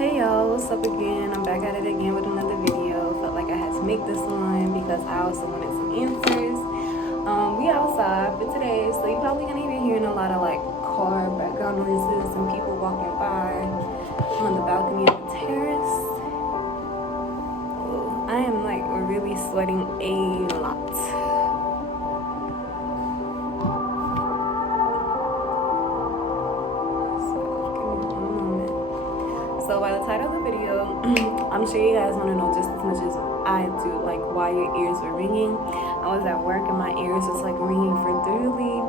Hey y'all, what's up again? I'm back at it again with another video. Felt like I had to make this one because I also wanted some answers. We outside for today, so you're probably gonna be hearing a lot of like car background noises and people walking by. I'm on the balcony of the terrace. Ooh, I am like really sweating a lot. So by the title of the video, I'm sure you guys want to know just as much as I do, like why your ears were ringing. I was at work and my ears was like ringing for literally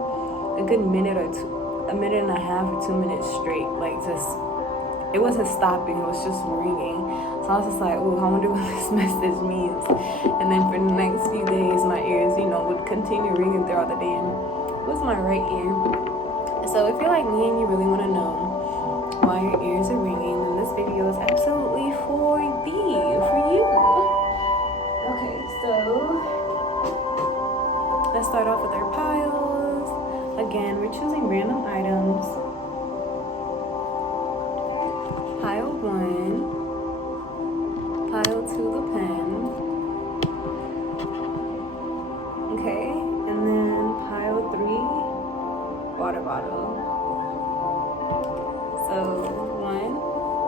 a good minute or two, a minute and a half or 2 minutes straight. Like just, it wasn't stopping, it was just ringing. So I was just like, oh, I wonder what this message means. And then for the next few days, my ears, would continue ringing throughout the day. And it was my right ear. So if you're like me and you really want to know why your ears are ringing, then this video is absolutely for you. Okay, so let's start off with our piles. Again, we're choosing random items. Pile 1, pile 2, the pen. Okay, and then pile 3, water bottle. So 1,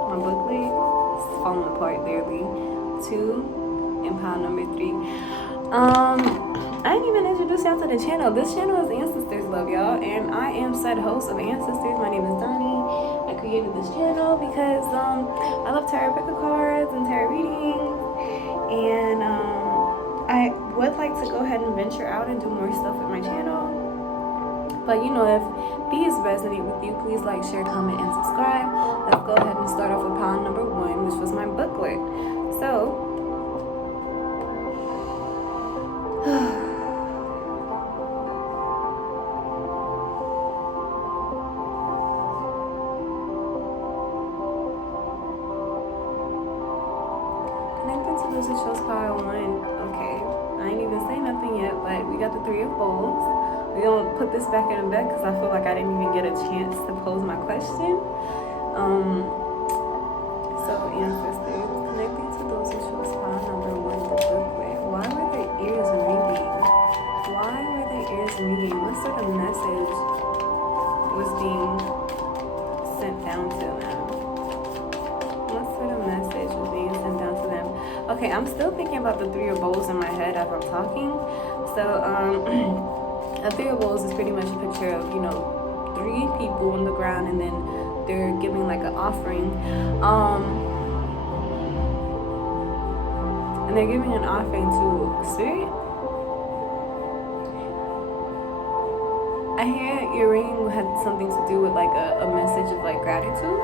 my booklet is falling apart barely. 2, and pile number 3. I didn't even introduce y'all to the channel. This channel is Ancestors Love, y'all, and I am said host of Ancestors. My name is Donnie. I created this channel because I love tarot pick cards and tarot readings, and I would like to go ahead and venture out and do more stuff with my channel. But if these resonate with you, please like, share, comment, and subscribe. Let's go ahead and start off with pile number 1, which was my booklet. So connecting to this, it shows pile 1. Okay, I ain't even say nothing yet, but we got the 3 of Bowls. We're going to put this back in the deck because I feel like I didn't even get a chance to pose my question. So ancestors, connecting to those who chose pile number 1, the booklet. Why were their ears ringing? Why were their ears ringing? What sort of message was being sent down to them? What sort of message was being sent down to them? Okay, I'm still thinking about the 3 of Bowls in my head as I'm talking. So, a 3 of Bowls is pretty much a picture of, 3 people on the ground, and then they're giving like an offering. And they're giving an offering to spirit. I hear your ringing had something to do with like a message of like gratitude.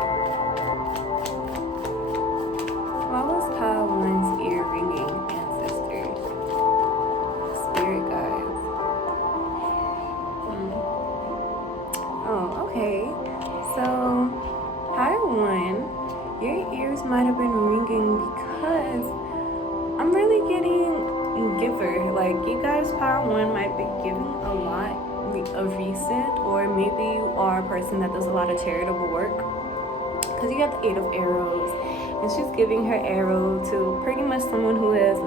Why was pile 1's ear ringing, ancestors? Spirit guides. Oh, okay. So, pile 1, your ears might have been ringing because I'm really getting giver. Like, you guys, pile 1 might be giving a lot of recent, or maybe you are a person that does a lot of charitable work. Because you got the 8 of Arrows, and she's giving her arrow to pretty much someone who is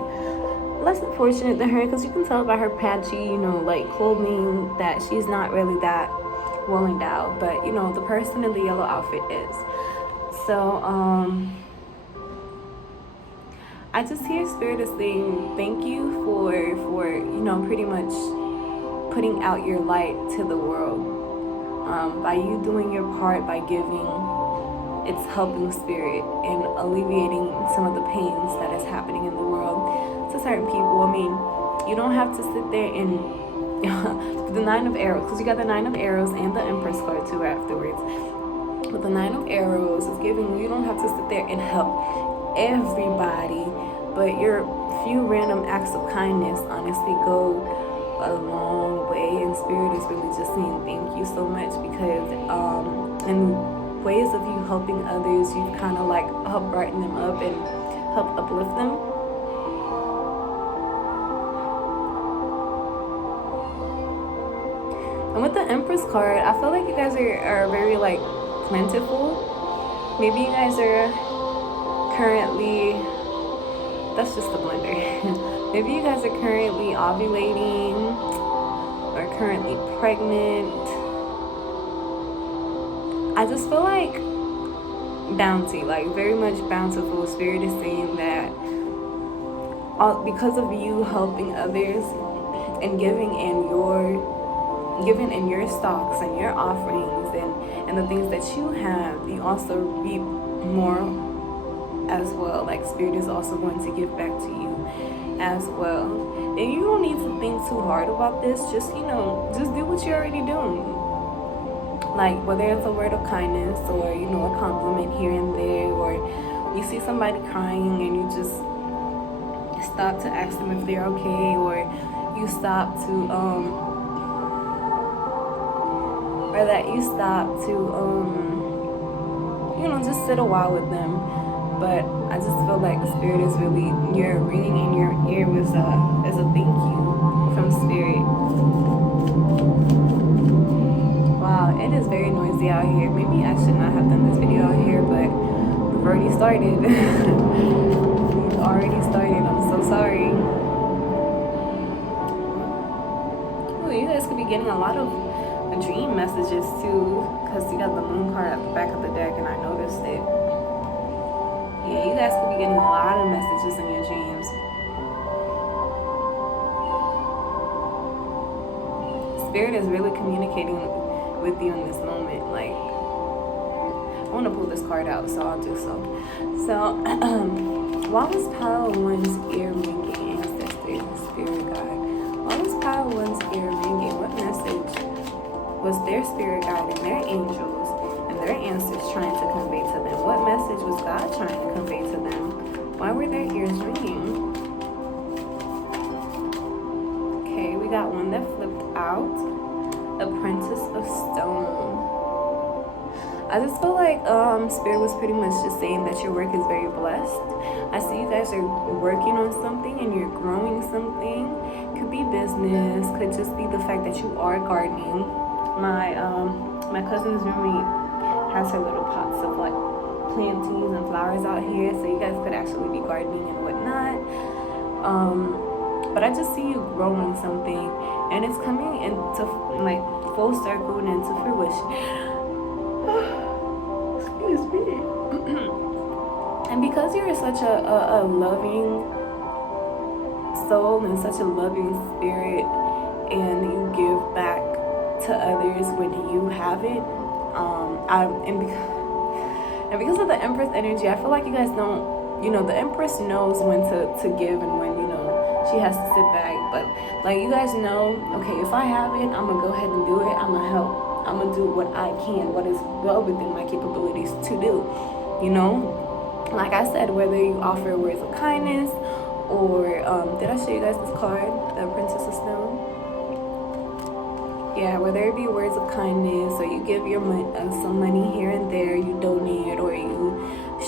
less fortunate than her, because you can tell by her patchy, like clothing, that she's not really that well endowed, but the person in the yellow outfit is. So I just hear Spirit is saying thank you for pretty much putting out your light to the world. By you doing your part, by giving, it's helping Spirit and alleviating some of the pains that is happening in the world to certain people. I mean, you don't have to sit there and the 9 of Arrows, because you got the 9 of Arrows and the Empress card too afterwards. But the 9 of Arrows is giving you don't have to sit there and help everybody, but your few random acts of kindness honestly go a long way, and Spirit is really just saying thank you so much, because in ways of you helping others, you've kind of like help brighten them up and help uplift them. And with the Empress card, I feel like you guys are very like plentiful. Maybe you guys are currently, that's just a blender. Maybe you guys are currently ovulating or currently pregnant. I just feel like bounty, like very much bountiful. Spirit is saying that because of you helping others and giving in your stocks and your offerings and the things that you have, you also reap more as well. Like Spirit is also going to give back to you as well. And you don't need to think too hard about this. Just just do what you're already doing. Like whether it's a word of kindness or a compliment here and there, or you see somebody crying and you just stop to ask them if they're okay, or you stop to just sit a while with them. But I just feel like the Spirit is really, you're ringing in your ear as a thank you from Spirit. Wow, it is very noisy out here. Maybe I should not have done this video out here, but we've already started. We've already started. I'm so sorry. Oh, you guys could be getting a lot of dream messages too, because you got the moon card at the back of the deck and I noticed it. Yeah, you guys could be getting a lot of messages in your dreams. Spirit is really communicating with you in this moment. Like, I want to pull this card out, so I'll do so. So, why was Pile One's ear ringing, ancestors, spirit guide? Why was Pile One's ear ringing? What message was their spirit guide and their angels and their ancestors trying to convey to them? What message was God trying to convey to them? Why were their ears ringing? Okay, we got one that flipped out. Apprentice of Stone. I just feel like Spirit was pretty much just saying that your work is very blessed. I see you guys are working on something and you're growing something. Could be business, could just be the fact that you are gardening. My cousin's roommate has her little pots of like plantains and flowers out here, so you guys could actually be gardening and whatnot. But I just see you growing something, and it's coming into like full circle and into fruition. Excuse me. And because you're such a loving soul and such a loving spirit, and you give back to others when you have it, and because of the Empress energy, I feel like you guys don't, the Empress knows when to give and when, she has to sit back. But like, you guys know, okay, if I have it, I'm gonna go ahead and do it. I'm gonna help. I'm gonna do what I can, what is well within my capabilities to do. Like I said, whether you offer words of kindness or did I show you guys this card, the Princess of Stone? Yeah, whether it be words of kindness or you give your some money here and there, you donate or you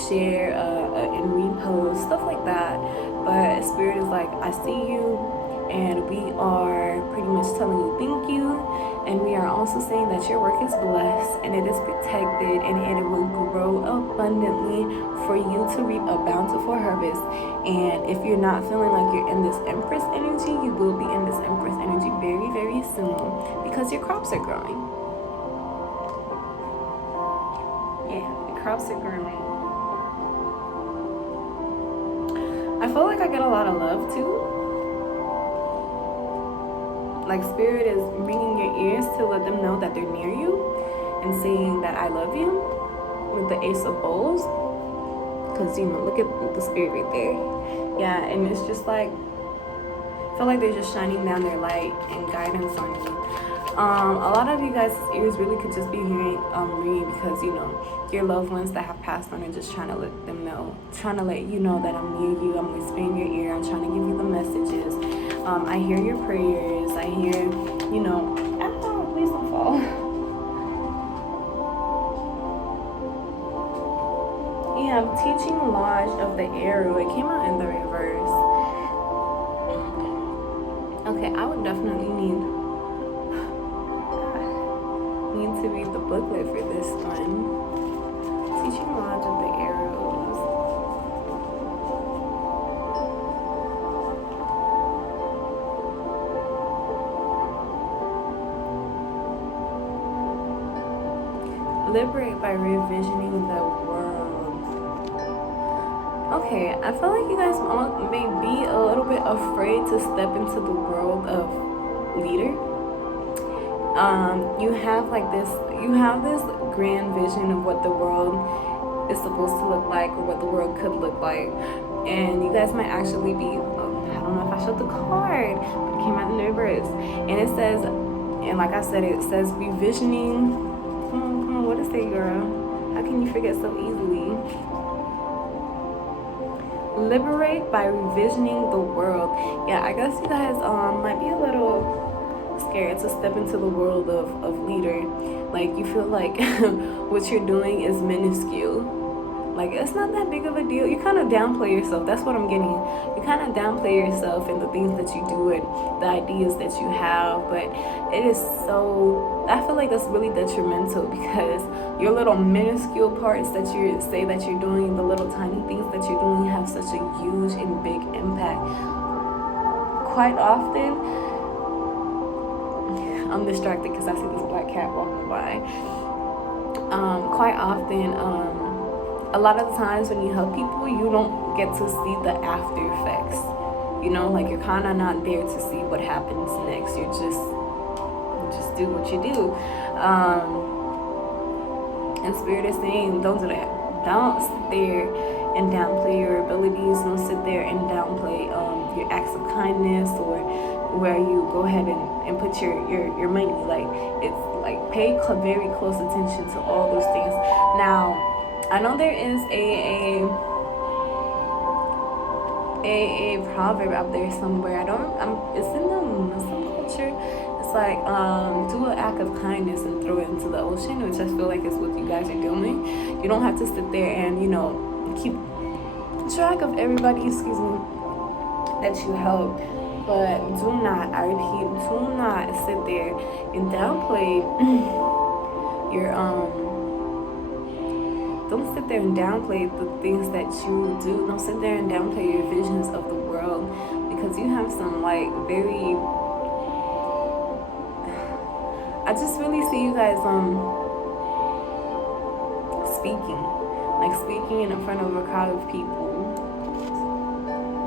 share and repost, stuff like that. But Spirit is like, I see you, and we are pretty much telling you thank you, and we are also saying that your work is blessed and it is protected and it will grow abundantly for you to reap a bountiful harvest. And if you're not feeling like you're in this Empress energy, you will be in this Empress energy very, very soon, because your crops are growing. Yeah, the crops are growing. I feel like I get a lot of love too. Like Spirit is ringing your ears to let them know that they're near you and saying that I love you with the Ace of Bowls. Because, look at the Spirit right there. Yeah, and it's just like, I feel like they're just shining down their light and guidance on you. A lot of you guys' ears really could just be hearing me because, your loved ones that have passed on are just trying to let them know, trying to let you know that I'm near you, I'm whispering in your ear, I'm trying to give you the messages. I hear your prayers, I hear, please don't fall. Yeah, I'm teaching Lodge of the Arrow. It came out in the reverse. Okay, I would definitely need to read the booklet for this one. Teaching Lodge of the Arrows. Liberate by revisioning the world. Okay, I feel like you guys may be a little bit afraid to step into the world of leader. You have this grand vision of what the world is supposed to look like, or what the world could look like, and you guys might actually be, I don't know if I showed the card, but it came out in reverse, and it says, and like I said, it says revisioning. Come on, what is it, girl? How can you forget so easily? Liberate by revisioning the world. Yeah, I guess you guys might be a little scared to step into the world of leader. Like, you feel like what you're doing is minuscule. Like, it's not that big of a deal. You kind of downplay yourself. That's what I'm getting. You kind of downplay yourself and the things that you do and the ideas that you have. But it is so, I feel like that's really detrimental, because your little minuscule parts that you say that you're doing, the little tiny things that you're doing, have such a huge and big impact. Quite often, I'm distracted because I see this black cat walking by. Quite often, a lot of the times when you help people, you don't get to see the after effects. You know, like, you're kind of not there to see what happens next. You just do what you do. And Spirit is saying, don't do that. Don't sit there and downplay your abilities. Don't sit there and downplay your acts of kindness, or where you go ahead and put your money. Like, it's like, pay very close attention to all those things. Now, I know there is a proverb out there somewhere. It's in the Muslim culture. It's like, do an act of kindness and throw it into the ocean, which I feel like is what you guys are doing. You don't have to sit there and, keep track of everybody, that you help. But do not, I repeat, do not sit there and downplay your don't sit there and downplay the things that you do. Don't sit there and downplay your visions of the world, because you have some, like, very, I just really see you guys speaking in front of a crowd of people.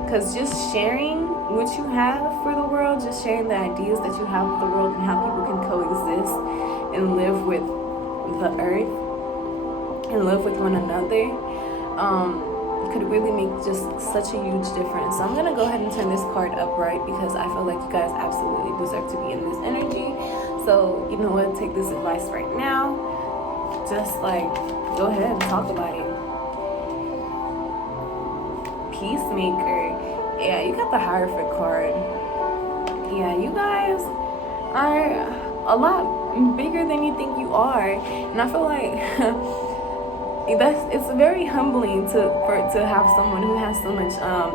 Because just sharing what you have for the world, just sharing the ideas that you have with the world and how people can coexist and live with the earth and live with one another, could really make just such a huge difference. So I'm going to go ahead and turn this card upright, because I feel like you guys absolutely deserve to be in this energy. So, you know what? Take this advice right now. Just, like, go ahead and talk about it. Peacemaker. Yeah, you got the Hierophant card. Yeah, you guys are a lot bigger than you think you are. And I feel like it's very humbling to have someone who has so much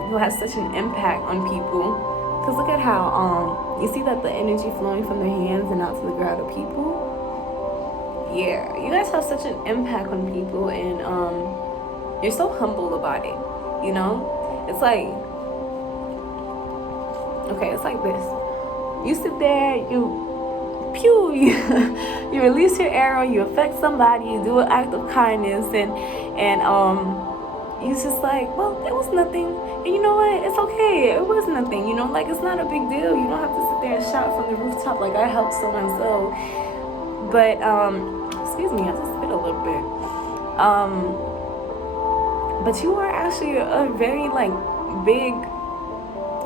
who has such an impact on people. Because look at how you see that the energy flowing from their hands and out to the crowd of people. Yeah, you guys have such an impact on people, and you're so humble about it. It's like, okay, it's like this. You sit there, you release your arrow, you affect somebody, you do an act of kindness, and you just like, well, it was nothing, and you know what, it's okay, it was nothing, like, it's not a big deal. You don't have to sit there and shout from the rooftop like, I helped so and so. But excuse me, I just spit a little bit. But you are actually a very, like, big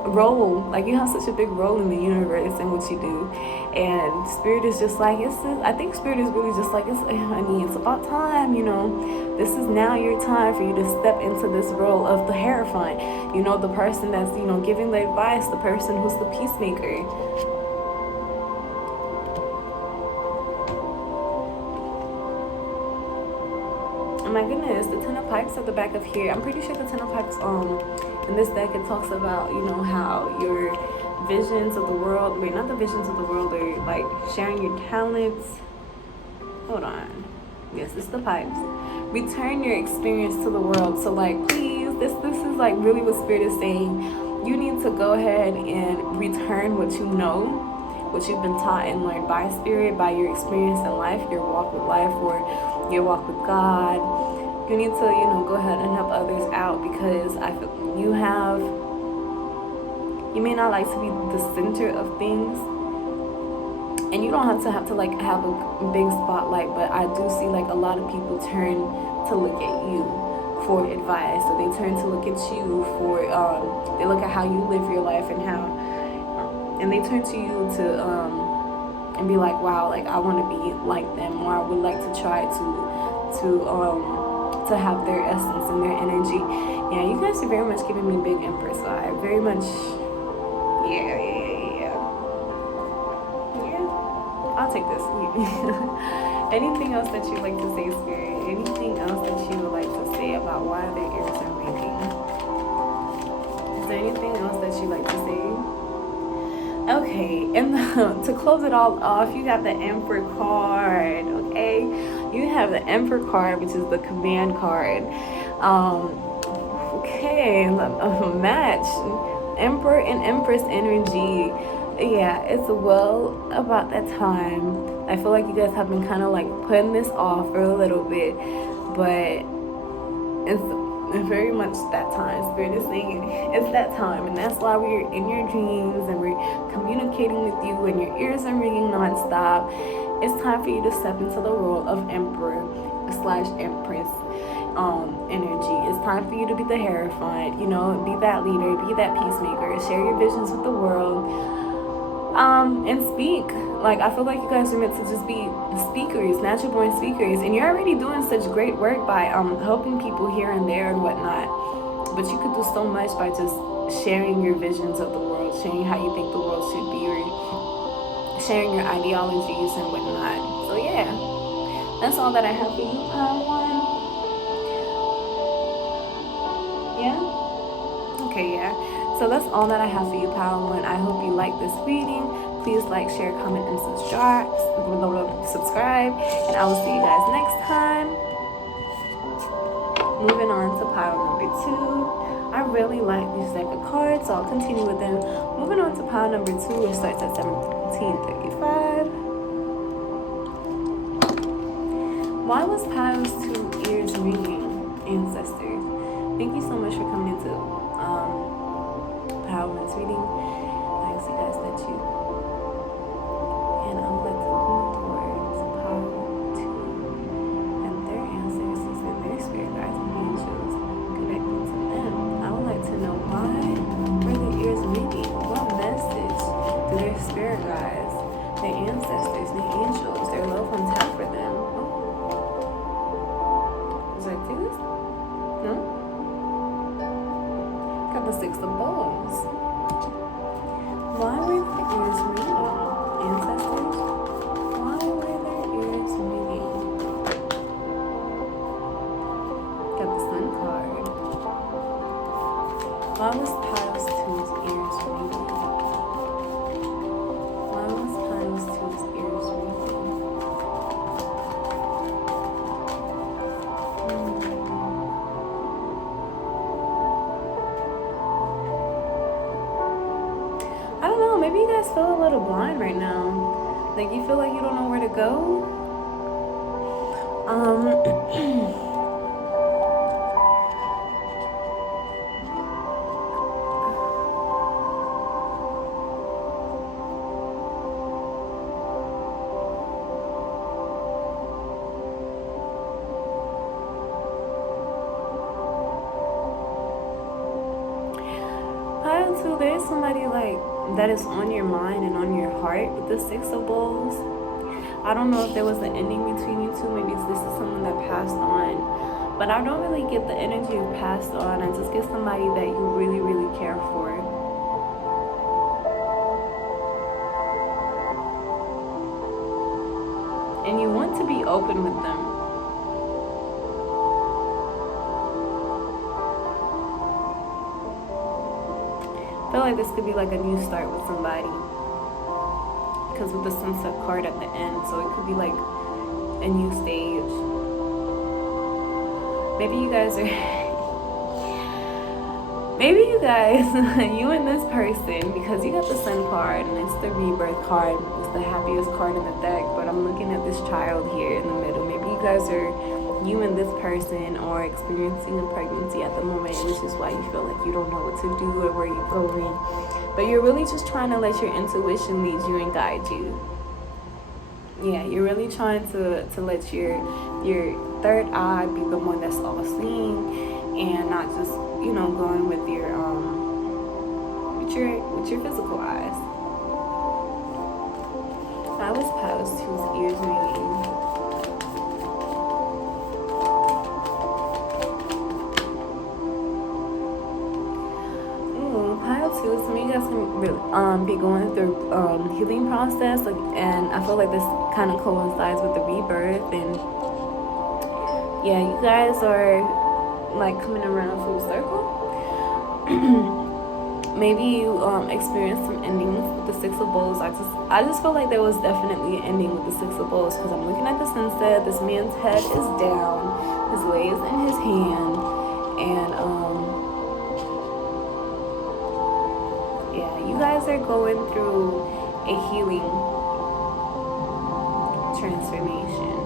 role. Like, you have such a big role in the universe and what you do. And Spirit is just like, I think Spirit is really just like, honey, it's about time, this is now your time for you to step into this role of the Hierophant. The person that's, giving the advice, the person who's the peacemaker. Oh my goodness, the Ten of Pipes at the back of here. I'm pretty sure the Ten of Pipes, in this deck, it talks about, how your visions of the world, not the visions of the world, or like sharing your talents. Hold on. Yes, it's the Pipes. Return your experience to the world. So, like, please, this is like really what Spirit is saying. You need to go ahead and return what you know, what you've been taught and learned by Spirit, by your experience in life, your walk with life, or your walk with God. You need to, go ahead and help others out, because I feel you may not like to be the center of things, and you don't have to like have a big spotlight, but I do see like a lot of people turn to look at you for advice, so they turn to look at you for they look at how you live your life and they turn to you to and be like, wow, like I want to be like them, or I would like to try to have their essence and their energy. Yeah, you guys are very much giving me big Empress vibe. Very much, yeah. I'll take this. Anything else that you'd like to say, Spirit? Anything else that you would like to say about why their ears are ringing? Is there anything else that you'd like to say? Okay, and to close it all off, you got the Emperor card, okay? You have the Emperor card, which is the command card. Okay, match. Emperor and Empress energy. Yeah, it's well about that time. I feel like you guys have been kind of like putting this off for a little bit, but it's very much that time. Spirit is saying it's that time, and that's why we're in your dreams and we're communicating with you, and your ears are ringing nonstop. It's time for you to step into the role of Emperor/Empress energy. It's time for you to be the Hierophant, be that leader, be that peacemaker, share your visions with the world, and speak. Like, I feel like you guys are meant to just be speakers, natural born speakers, and you're already doing such great work by helping people here and there and whatnot, but you could do so much by just sharing your visions of the world, sharing how you think the world should be, or sharing your ideologies and whatnot. So yeah, that's all that I have for you, Padawan. Yeah? Okay, yeah. So that's all that I have for you, Padawan. I hope you like this reading. Please like, share, comment, and subscribe. And I will see you guys next time. Moving on to pile number 2. I really like these deck of cards, so I'll continue with them. Moving on to pile number 2, which starts at 1735. Why was pile's 2 ears ringing, ancestors? Thank you so much for coming into Padawan's reading. I see you guys that you. And I'm going to open the door to Pile 2 and their ancestors and their spirit guides and angels connecting to them. I would like to know why were their ears ringing? What message do their spirit guides, their ancestors, their angels, their loved ones have for them? Oh. Should I do this? No? Got the 6 of Bowls. Why were their ears ringing? Ancestors, why were their ears ringing? Got the Sun card. Why was Pile's 2's ears ringing? Why was Pile's 2's ears ringing? I don't know, maybe you guys feel a little blind right now. Like, you feel like you don't know where to go. Pile 2, there's somebody like that is on your mind and on your heart with the 6 of Bowls. I don't know if there was an ending between you two. Maybe this is someone that passed on, but I don't really get the energy of passed on. I just get somebody that you really, really care for. And you want to be open with them. I feel like this could be like a new start with somebody, because with the Sunset card at the end, so it could be like a new stage. Maybe you guys are you and this person, because you got the Sun card and it's the rebirth card, it's the happiest card in the deck, but I'm looking at this child here in the middle. Maybe you you guys are, you and this person are experiencing a pregnancy at the moment, which is why you feel like you don't know what to do or where you're going. But you're really just trying to let your intuition lead you and guide you. Yeah, you're really trying to let your third eye be the one that's all seeing, and not just, you know, going with your physical eyes. I was past whose ears ringing. Pile two, some of you guys can really be going through healing process, like, and I feel like this kind of coincides with the rebirth, and yeah, you guys are like coming around full circle. Maybe you experienced some endings with the Six of Bowls. I just feel like there was definitely an ending with the Six of Bowls, because I'm looking at the sunset. This man's head is down, his leg is in his hand, and yeah, you guys are going through a healing transformation,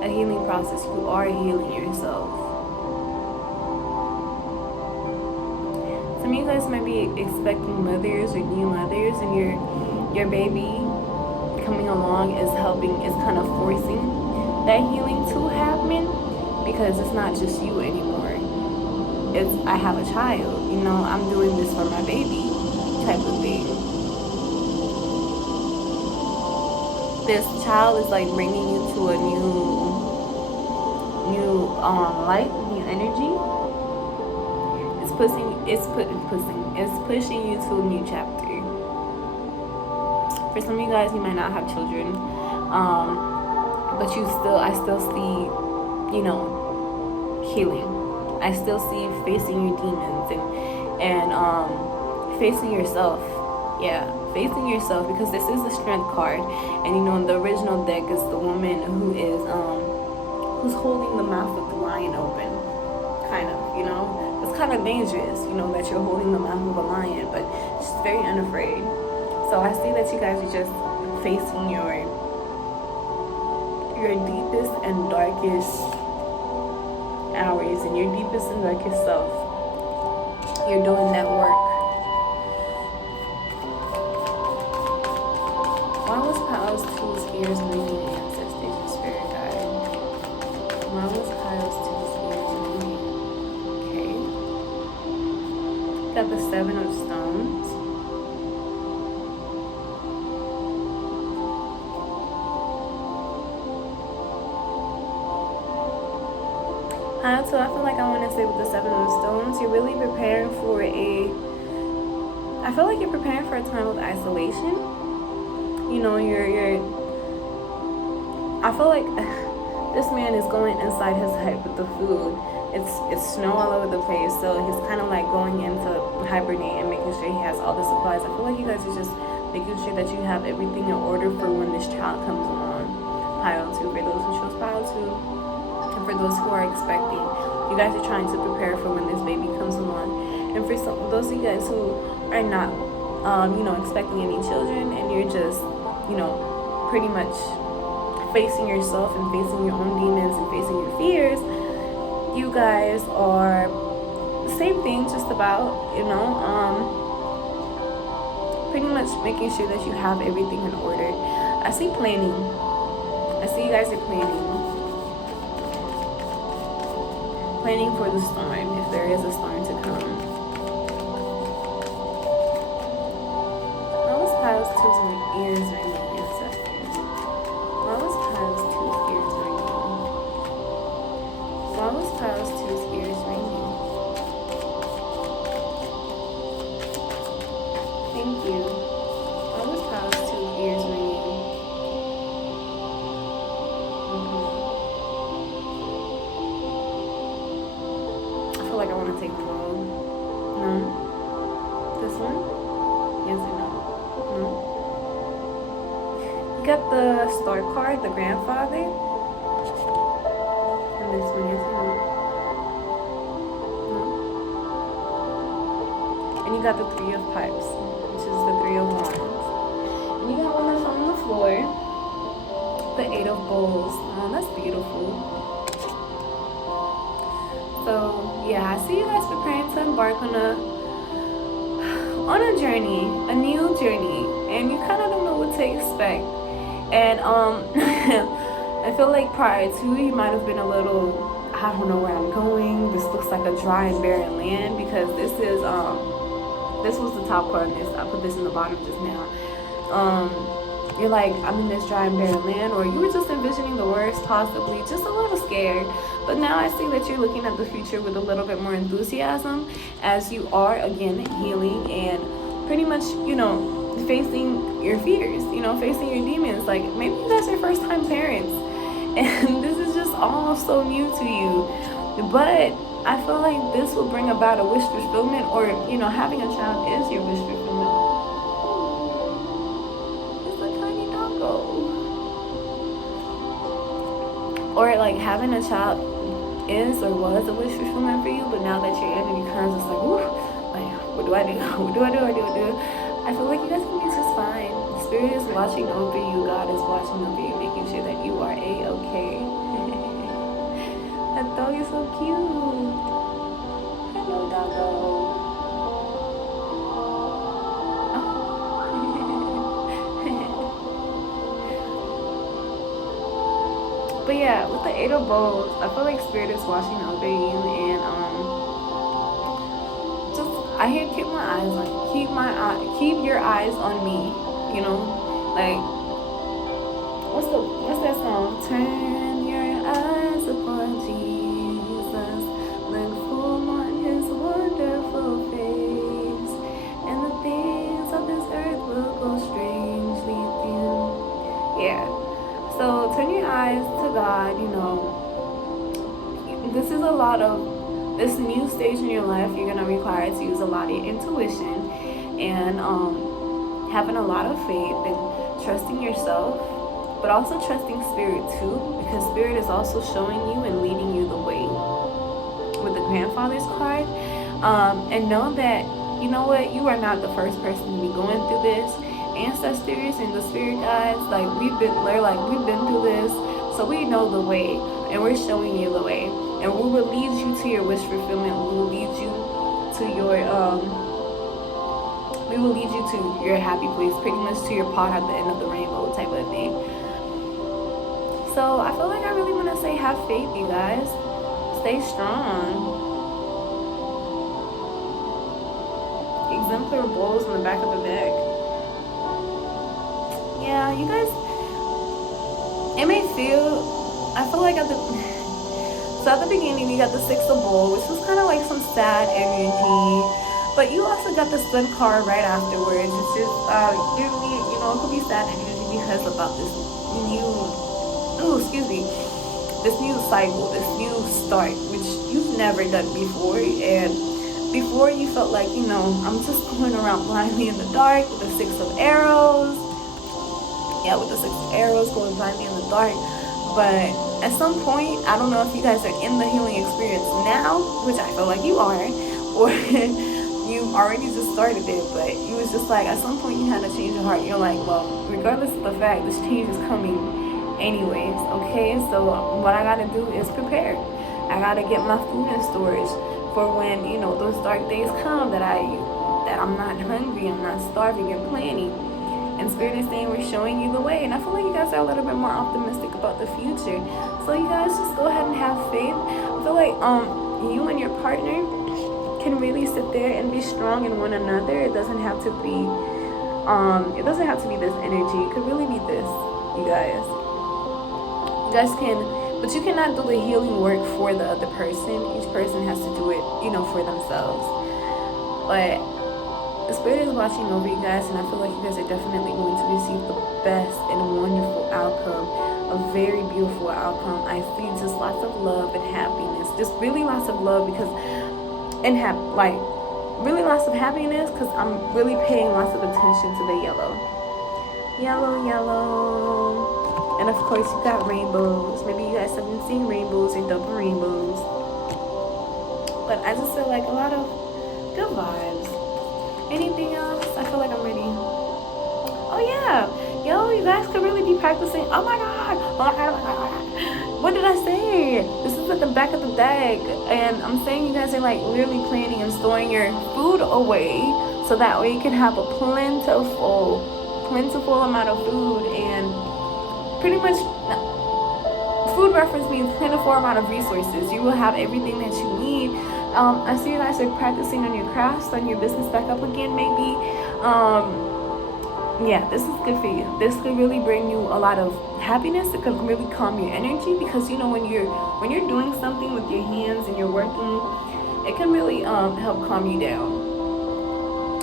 a healing process. You are healing yourself. Some of you guys might be expecting mothers or new mothers, and your baby coming along is kind of forcing that healing to happen, because it's not just you anymore. It's, I have a child, you know, I'm doing this for my baby type of thing. This child is like bringing you to a new light, new energy. It's pushing you to a new chapter. For some of you guys, you might not have children, but I still see, you know, healing. I still see facing your demons and facing yourself. Yeah, facing yourself, because this is the Strength card, and you know, in the original deck is the woman who's holding the mouth of the lion open, kind of, you know. It's kind of dangerous, you know, that you're holding the mouth of a lion, but she's very unafraid. So I see that you guys are just facing your deepest and darkest hours and your deepest and darkest self. You're doing that work. Why was Kyle's two's ears ringing, ancestors and spirit guide? Why was Kyle's two's ears ringing? Okay. Got the Seven of Stones. So I feel like I want to say with the Seven of Stones, you're really preparing for I feel like you're preparing for a time of isolation. You know, I feel like this man is going inside his hut with the food. It's snow all over the place, so he's kind of like going into hibernate and making sure he has all the supplies. I feel like you guys are just making sure that you have everything in order for when this child comes along. Pile 2, for those who chose Pile 2. And for those who are expecting, you guys are trying to prepare for when this baby comes along. And for those of you guys who are not, expecting any children, and you're just, pretty much facing yourself and facing your own demons and facing your fears, you guys are the same thing, just about, pretty much making sure that you have everything in order. I see planning. I see you guys are planning for the storm, if there is a storm to come. Why was Kyle's two's ears ringing, ancestors? Why was Kyle's two's ears ringing? Why was Kyle's two's ears ringing? Thank you. Why was Kyle's two's ears ringing? Like I want to take the road. No. This one? Yes or no? No. You got the Star card, the grandfather. And this one, yes or no? No. And you got the Three of Pipes, which is the Three of Wands. And you got one that's on the floor. The Eight of Bowls. Oh, that's beautiful. So yeah, I see you guys preparing to embark on a journey, a new journey, and you kind of don't know what to expect. And I feel like prior to, you might have been a little, I don't know where I'm going. This looks like a dry and barren land, because this was the top part of this. I put this in the bottom just now. You're like, I'm in this dry and barren land, or you were just envisioning the worst, possibly just a little scared. But now I see that you're looking at the future with a little bit more enthusiasm, as you are again healing and pretty much, facing your fears, facing your demons. Like, maybe you guys are first time parents and this is just all so new to you. But I feel like this will bring about a wish fulfillment, or having a child is your wish fulfillment. It's a tiny doggo. Or like having a child is or was a wish fulfillment for you, but now that you're in it, you kind of just like, whoo, like, what do I do? What do I do? I feel like you guys can be just fine. Spirit is watching over you. God is watching over you, making sure that you are A-okay. That dog is so cute. Hello, doggo. But yeah, with the Eight of Bowls, I feel like Spirit is watching over you, and I hear keep your eyes on me. Like what's that song? Turn your eyes upon Jesus, look full on His wonderful face, and the things of this earth will go strangely dim. Yeah. So turn your eyes to God. This is a lot of this new stage in your life. You're gonna require to use a lot of your intuition and having a lot of faith and trusting yourself, but also trusting Spirit too, because Spirit is also showing you and leading you the way with the Grandfather's card. And know that you are not the first person to be going through this. Ancestors and the spirit guides, we've been through this, so we know the way, and we're showing you the way, and we will lead you to your wish fulfillment. We will lead you to your happy place, pretty much to your pot at the end of the rainbow type of thing. So I feel like I really want to say, have faith, you guys. Stay strong. Exemplar bowls in the back of the deck. Yeah, you guys, I feel like at the beginning you got the Six of Bowls, which was kind of like some sad energy, but you also got the Sun card right afterwards. It's just, usually, it could be sad energy because about this new cycle, this new start, which you've never done before, and before you felt like, I'm just going around blindly in the dark with the Six of Arrows. Yeah, with the Six of Arrows, going blindly in the dark. But at some point, I don't know if you guys are in the healing experience now, which I feel like you are, or you already just started it, but you was just like, at some point you had to change your heart. You're like, well, regardless of the fact, this change is coming anyways, okay? So what I gotta do is prepare. I gotta get my food in storage for when, those dark days come, that I'm not hungry, I'm not starving, and planning. And Spirit is saying, we're showing you the way. And I feel like you guys are a little bit more optimistic about the future. So you guys just go ahead and have faith. I feel like you and your partner can really sit there and be strong in one another. It doesn't have to be this energy. It could really be this, you guys. You guys can, but you cannot do the healing work for the other person. Each person has to do it, for themselves. But the Spirit is watching over you guys, and I feel like you guys are definitely going to receive the best and wonderful outcome, a very beautiful outcome. I see just lots of love and happiness, just really lots of love, really lots of happiness, because I'm really paying lots of attention to the yellow. And of course you got rainbows. Maybe you guys have been seeing rainbows or double rainbows. But I just feel like a lot of good vibes. Anything else? I feel like I'm ready. Oh yeah, Yo, you guys could really be practicing. Oh my god, oh my god, oh my god. What did I say? This is at the back of the deck, and I'm saying you guys are like literally planning and storing your food away so that way you can have a plentiful amount of food. And pretty much food reference means plentiful amount of resources. You will have everything that you need. I see you guys are practicing on your crafts, on your business back up again, maybe. Yeah, this is good for you. This could really bring you a lot of happiness. It could really calm your energy, because you know when you're doing something with your hands and you're working, it can really help calm you down.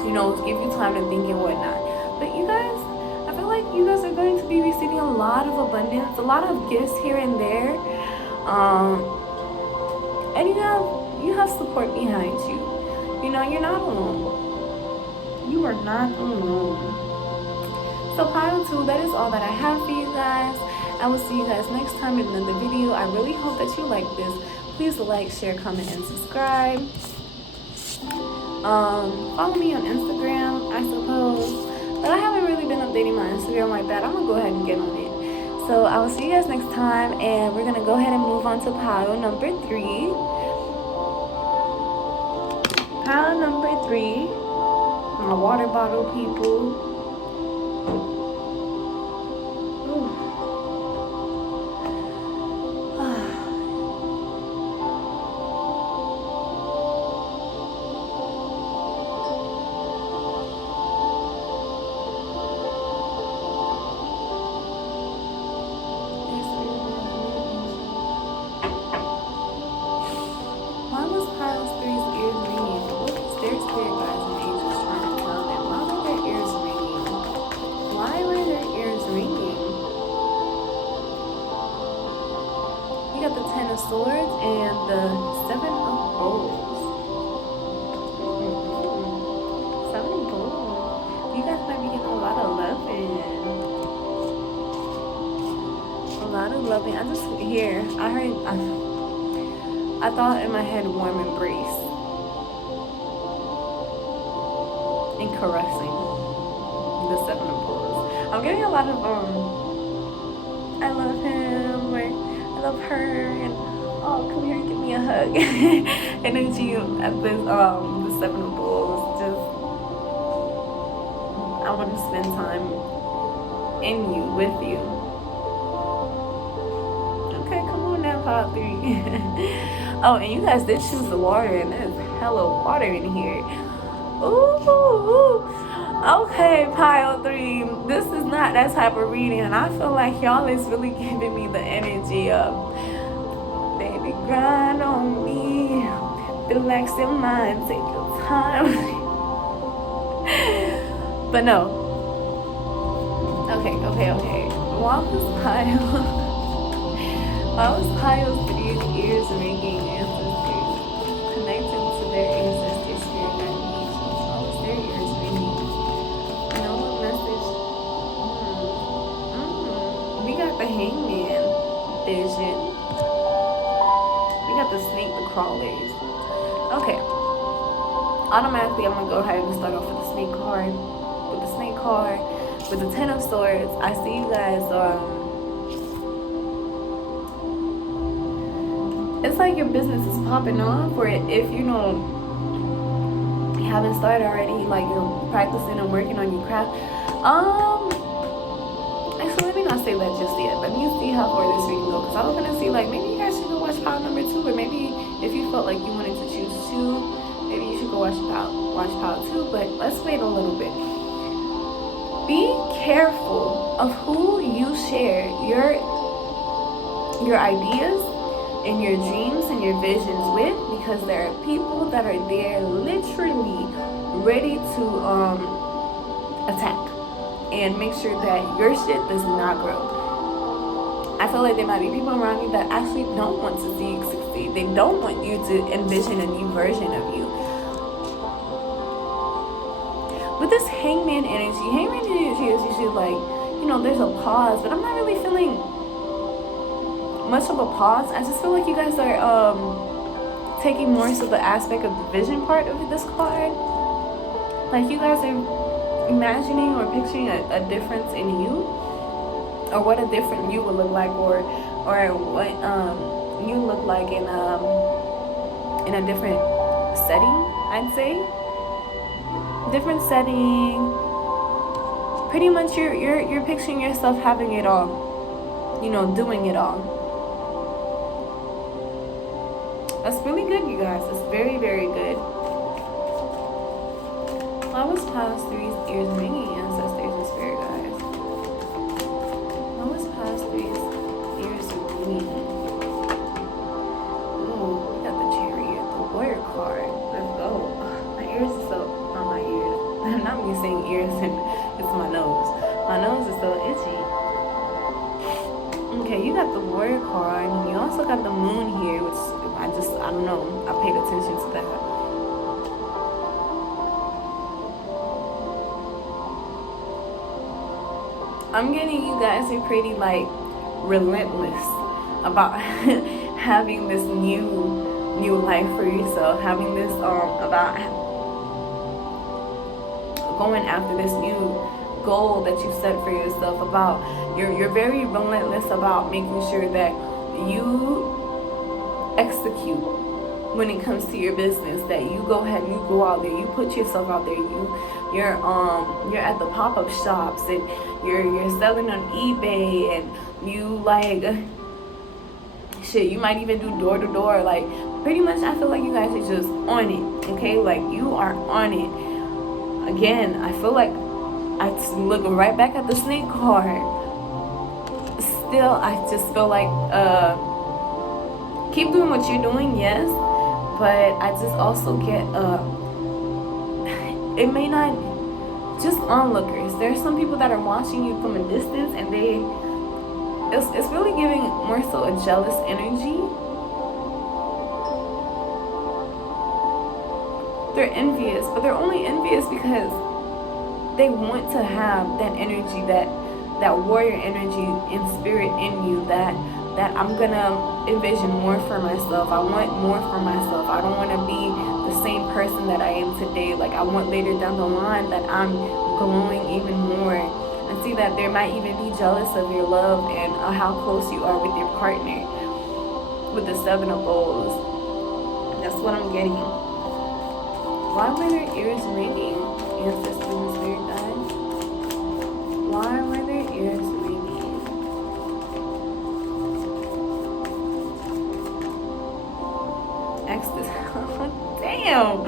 You know, give you time to think and whatnot. But you guys, I feel like you guys are going to be receiving a lot of abundance, a lot of gifts here and there, and you have support behind you. You know, you're not alone. You are not alone. So pile 2, that is all that I have for you guys. I will see you guys next time in another video. I really hope that you like this. Please like, share, comment, and subscribe. Follow me on Instagram, I suppose. But I haven't really been updating my Instagram like that. I'm going to go ahead and get on it. So I will see you guys next time. And we're going to go ahead and move on to pile number 3. Pile number 3. My water bottle, people. Swords and the 7 of Bowls. 7 of Bowls. You guys might be getting a lot of loving. A lot of loving. I just hear, I thought in my head warm embrace and caressing. The 7 of Bowls. I'm getting a lot of I love him, or I love her, and oh, come here, give me a hug. Energy at this, the 7 of Bowls. Just, I want to spend time in you, with you. Okay, come on now, pile 3. Oh, and you guys did choose the water, and there's hella water in here. Ooh. Okay, pile 3. This is not that type of reading, and I feel like y'all is really giving me the energy of, baby, grind on me, relax your mind, take your time. But no. Okay. Why was pile 3's ears ringing? Ancestors connecting to their ancestors' spirit guides. Why was their ears ringing? No message. We got the Hangman vision. We got the snake, the crawlers. Okay. Automatically, I'm gonna go ahead and start off with the snake card. With the 10 of Swords, I see you guys. It's like your business is popping off, or if you haven't started already, like you're practicing and working on your craft. Actually, let me not say that just yet. Let me see how far this reading goes, because I was gonna see, like, maybe you guys should go watch pile number 2, or maybe if you felt like you wanted to choose 2, maybe you should go watch pile 2. But let's wait a little bit. Be careful of who you share your ideas and your dreams and your visions with, because there are people that are there literally ready to attack and make sure that your shit does not grow. I feel like there might be people around you that actually don't want to see you succeed. They don't want you to envision a new version of you. With this Hangman energy is usually like, there's a pause, but I'm not really feeling much of a pause. I just feel like you guys are taking more so the aspect of the vision part of this card. Like you guys are imagining or picturing a difference in you, or what a different you would look like, or what you look like in a different setting. I'd say different setting. Pretty much, you're picturing yourself having it all, doing it all. That's really good, you guys. It's very, very good. Flowers past 3 ears ringing, ancestors and spirit guides. Flowers past 3 ears ringing. Ooh, we got the chariot, the warrior card. Let's go. My ears are so, not my ears. I'm not me saying ears, and it's my nose. My nose is so itchy. Okay, you got the warrior card, and you also got the moon here, which I don't know. I paid attention to that. I'm getting you guys are pretty relentless about having this new life for yourself, having this about going after this new goal that you set for yourself. About you're very relentless about making sure that you execute when it comes to your business, that you go ahead and you go out there, you put yourself out there, you're at the pop-up shops, and you're selling on eBay, and you shit, you might even do door to door. Pretty much I feel like you guys are just on it, okay? You are on it. Again, I feel like I look right back at the snake card. Still, I just feel like keep doing what you're doing, yes, but I just also get it may not just onlookers. There are some people that are watching you from a distance, and it's really giving more so a jealous energy. They're envious, but they're only envious because they want to have that energy, that warrior energy in spirit in you, that I'm gonna envision more for myself. I want more for myself. I don't want to be the same person that I am today. I want later down the line that I'm glowing even more. And see that there might even be jealous of your love and how close you are with your partner. With the 7 of Bowls, that's what I'm getting. Why were their ears ringing, ancestors and spirit guides? Why were their ears ringing? Damn,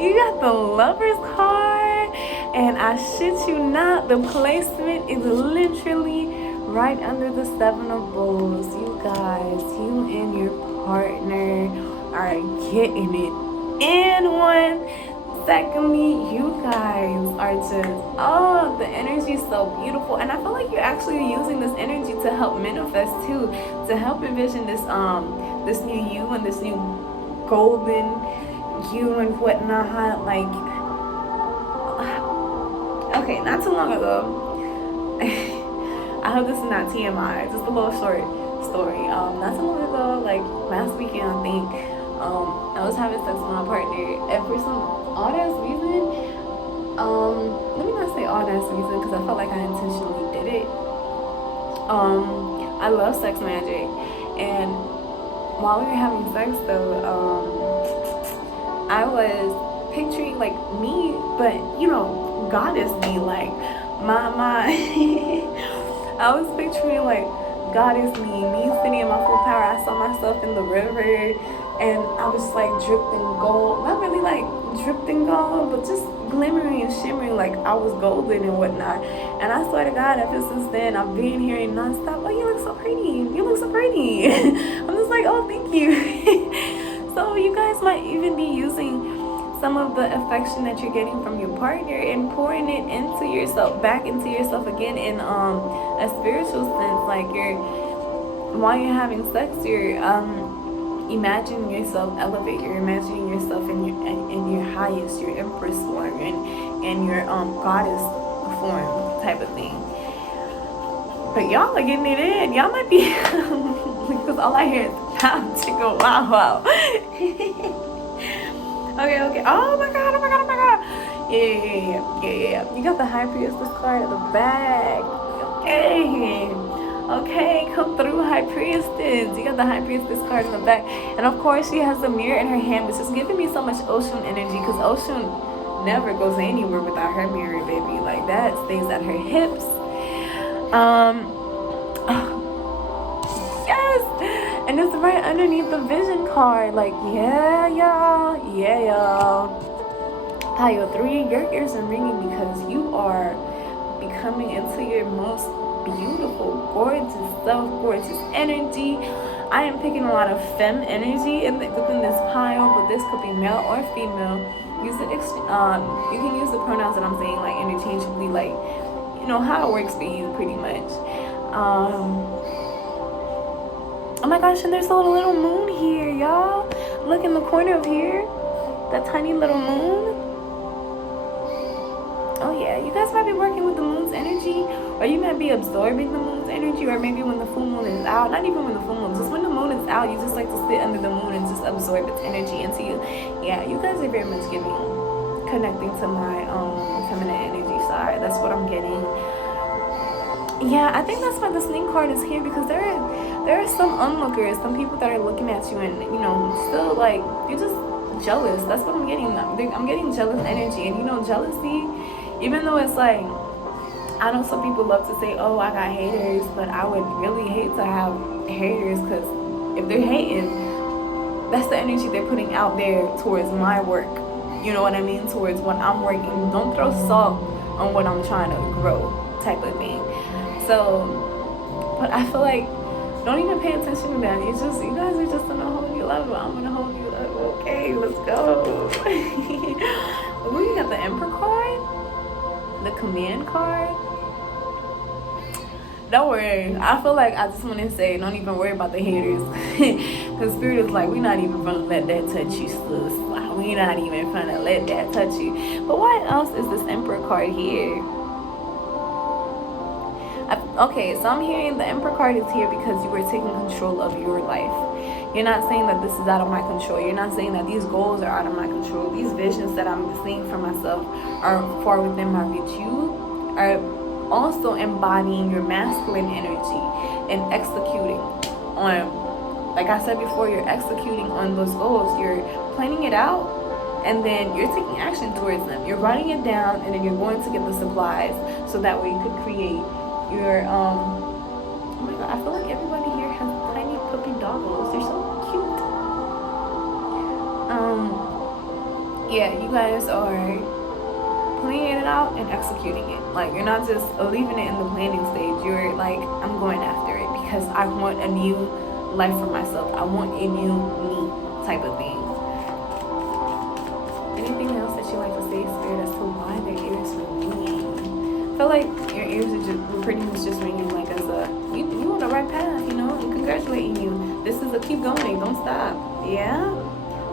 you got the Lover's card, and I shit you not, the placement is literally right under the 7 of Bowls. You guys, you and your partner are getting it in one. Secondly, you guys are just, the energy is so beautiful, and I feel like you're actually using this energy to help manifest too, to help envision this this new you and this new golden you and whatnot. Okay, not too long ago, I hope this is not TMI, just a little short story. Not too long ago, last weekend, I think, I was having sex with my partner, and for some odd-ass reason, let me not say odd-ass reason, because I felt like I intentionally did it. I love sex magic, and while we were having sex, though, I was picturing me, but goddess me, my I was picturing goddess me sitting in my full power. I saw myself in the river, and I was dripped in gold. Not really dripped in gold, but just glimmering and shimmering I was golden and whatnot. And I swear to God, ever since then, I've been hearing nonstop, "Oh, you look so pretty. You look so pretty." I'm just "Oh, thank you." So you guys might even be using some of the affection that you're getting from your partner and pouring it into yourself, back into yourself again in a spiritual sense. While you're having sex, you're imagining yourself elevate. You're imagining yourself in your highest, your empress form, and your goddess form type of thing. But y'all are getting it in. Y'all might be because all I hear is pow, chicka, wow, wow. Okay. Oh my god. Yeah. You got the High Priestess card at the back. Okay. Okay, come through, High Priestess. You got the High Priestess card in the back. And of course, she has the mirror in her hand, which is giving me so much Ocean energy, because Ocean never goes anywhere without her mirror, baby. Like, that stays at her hips. Yes! And it's right underneath the Vision card. Like, yeah, y'all. Pile 3, your ears are ringing because you are becoming into your most beautiful, gorgeous self, gorgeous energy. I am picking a lot of femme energy within this pile, but this could be male or female. You can use the pronouns that I'm saying, like, interchangeably, like, you know, how it works for you, pretty much. Oh my gosh, and there's a little moon here, y'all. Look in the corner of here, that tiny little moon. Oh yeah, you guys might be working with the moon's energy, or you might be absorbing the moon's energy, or maybe when the full moon is out, not even when the full moon, just when the moon is out, you just like to sit under the moon and just absorb its energy into you. Yeah, you guys are very much connecting to my feminine energy side. That's what I'm getting. Yeah, I think that's why the Sling card is here, because there are some onlookers, some people that are looking at you and, you know, still like, you're just jealous. That's what I'm getting. I'm getting jealous energy. And, you know, jealousy, even though it's like, I know some people love to say, oh, I got haters, but I would really hate to have haters, because if they're hating, that's the energy they're putting out there towards my work. You know what I mean? Towards what I'm working. Don't throw salt on what I'm trying to grow, type of thing. So, but I feel like, don't even pay attention to that. You guys are just on a whole new level. I'm on a whole new level. Okay, let's go. Ooh, you got the Emperor card, the Command card. Don't worry. I feel like I just want to say, don't even worry about the haters. Because Spirit is like, we're not even going to let that touch you, sis. We're not even going to let that touch you. But why else is this Emperor card here? Okay, so I'm hearing the Emperor card is here because you were taking control of your life. You're not saying that this is out of my control. You're not saying that these goals are out of my control. These visions that I'm seeing for myself are far within my reach. You are also embodying your masculine energy and executing on, like I said before, you're executing on those goals. You're planning it out, and then you're taking action towards them. You're writing it down, and then you're going to get the supplies so that way you could create your oh my god, I feel like everybody here has tiny puppy doggos. They're so cute. Yeah, you guys are planning it out and executing it. Like, you're not just leaving it in the planning stage. You're like, I'm going after it because I want a new life for myself. I want a new me, type of thing. Anything else that you like to say, Spirit, as to why their ears were ringing? I feel like your ears are pretty much just ringing like as a, you on the right path, you know, I'm congratulating you. This is a keep going, don't stop. Yeah?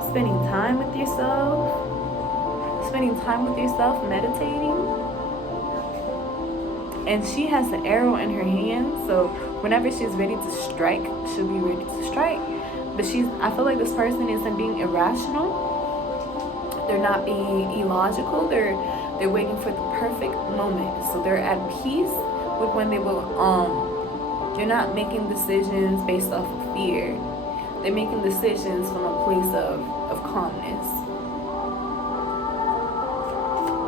Spending time with yourself. Meditating. And she has an arrow in her hand, so whenever she's ready to strike, she'll be ready to strike. But I feel like this person isn't being irrational. They're not being illogical. They're waiting for the perfect moment. So they're at peace with when they will, they're not making decisions based off of fear. They're making decisions from a place of calmness.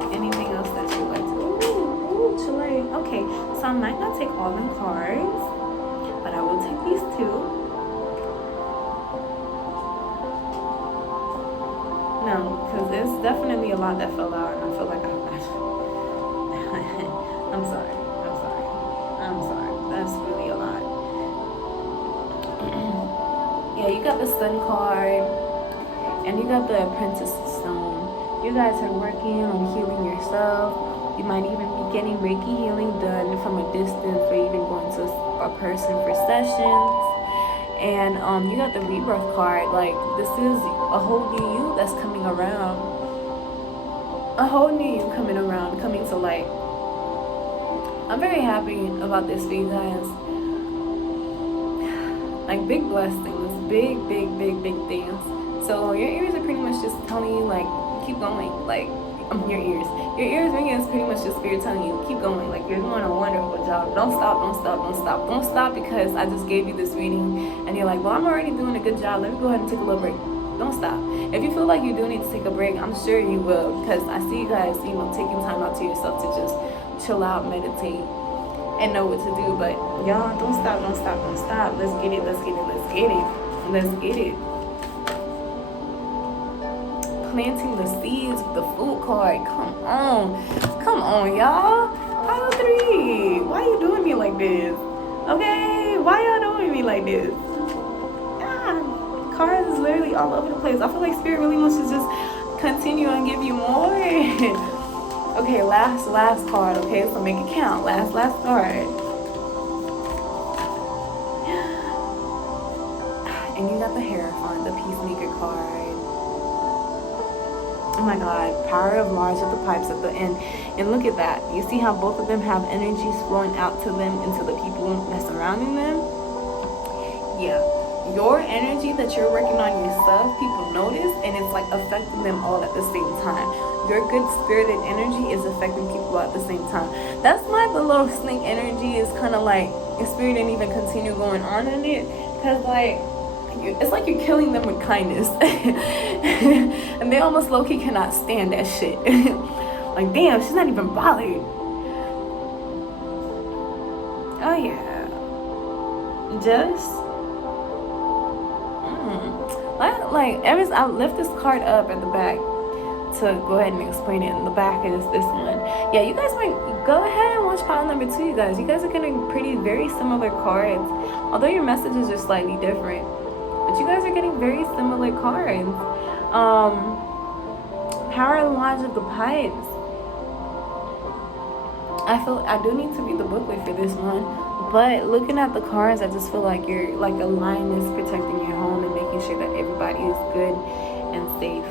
Anything else that you like to? Ooh, Chile. Okay, so I might not take all them cards, but I will take these two. No, because there's definitely a lot that fell out, and I feel like I'm sorry. That's really a lot. Yeah, you got the Sun card, and you got the Apprentice Stone. You guys are working on healing yourself. You might even be getting Reiki healing done from a distance, or even going to a person for sessions. And you got the Rebirth card. Like, this is a whole new you that's coming around. A whole new you coming around, coming to light. I'm very happy about this for you guys. Like, big blessings, big things. So your ears are pretty much just telling you, like, keep going. Like, Your ears. Your ears ringing is pretty much your spirit telling you, keep going. Like, you're doing a wonderful job. Don't stop, don't stop, don't stop. Don't stop because I just gave you this reading and you're like, well, I'm already doing a good job. Let me go ahead and take a little break. Don't stop. If you feel like you do need to take a break, I'm sure you will, because I see you guys, taking time out to yourself to just chill out, meditate, and know what to do. But y'all, don't stop, don't stop, don't stop. Let's get it, let's get it, let's get it. Let's get it. Planting the seeds with the food card. Come on, y'all. Pile 3. Why you doing me like this? Okay, why y'all doing me like this? Cards is literally all over the place. I feel like Spirit really wants to just continue and give you more. Okay, last card. Okay, so make it count. Last card. And you got the Hierophant, the Peacemaker card. Oh my God, power of large of the pipes at the end. And look at that. You see how both of them have energies flowing out to them and to the people that's surrounding them? Yeah. Your energy that you're working on yourself, people notice, and it's like affecting them all at the same time. Your good spirited energy is affecting people at the same time. That's why the little snake energy is kind of like, your spirit didn't even continue going on in it, because like, it's like you're killing them with kindness. And they almost low-key cannot stand that shit. Like, damn, she's not even bothered. Oh yeah. Just I lift this card up at the back to go ahead and explain it. In the back is this one. Yeah, you guys might go ahead and watch pile number 2, you guys. You guys are getting very similar cards. Although your messages are slightly different. But you guys are getting very similar cards. Power and Lodge of the Pipes. I feel I do need to read the booklet for this one. But looking at the cards, I just feel like you're like a lioness protecting your home and making sure that everybody is good and safe.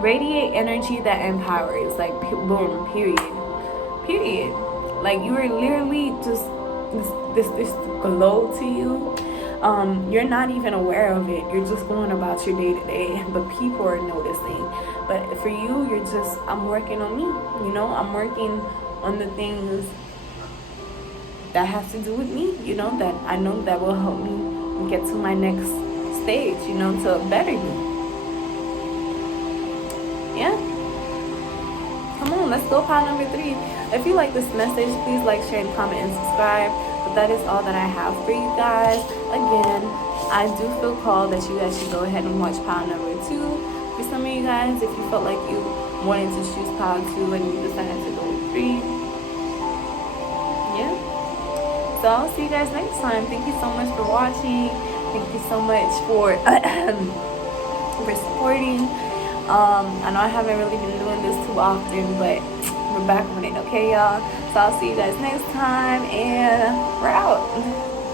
Radiate energy that empowers, like boom, period. Like you are literally just this glow to you. You're not even aware of it. You're just going about your day to day, but people are noticing. But for you, you're just, I'm working on me. I'm working on the things that has to do with me, that I know that will help me get to my next stage, to better me. Yeah? Come on, let's go pile number 3. If you like this message, please like, share, and comment, and subscribe. But that is all that I have for you guys. Again, I do feel called that you guys should go ahead and watch pile number 2. For some of you guys, if you felt like you wanted to choose pile 2 and you decided to go with 3, yeah. So I'll see you guys next time. Thank you so much for watching. Thank you so much for supporting. I know I haven't really been doing this too often, but we're back on it, okay, y'all? So I'll see you guys next time, and we're out.